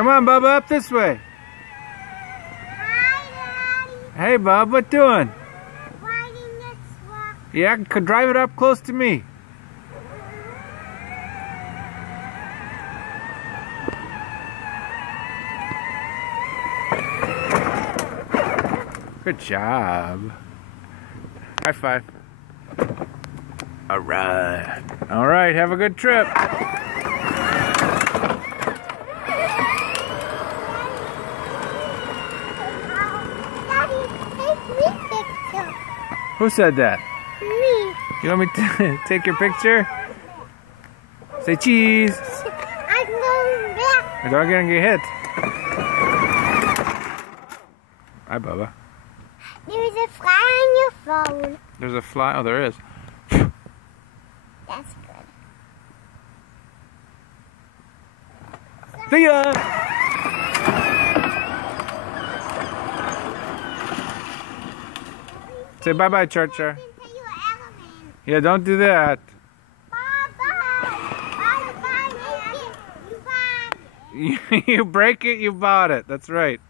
Come on, Bubba, up this way. Hi, Daddy. Hey, Bub, what doing? Riding this walk. Yeah, drive it up close to me. Good job. High five. All right. All right, have a good trip. Daddy, take me picture. Who said that? Me. You want me to take your picture? Say cheese. I'm going back. You're not gonna get hit. Hi, Bubba. There's a fly on your phone. There's a fly. Oh, there is. That's good. See ya! Say bye-bye, Churcher. Yeah, don't do that. Bye-bye. You break it, you bought it. That's right.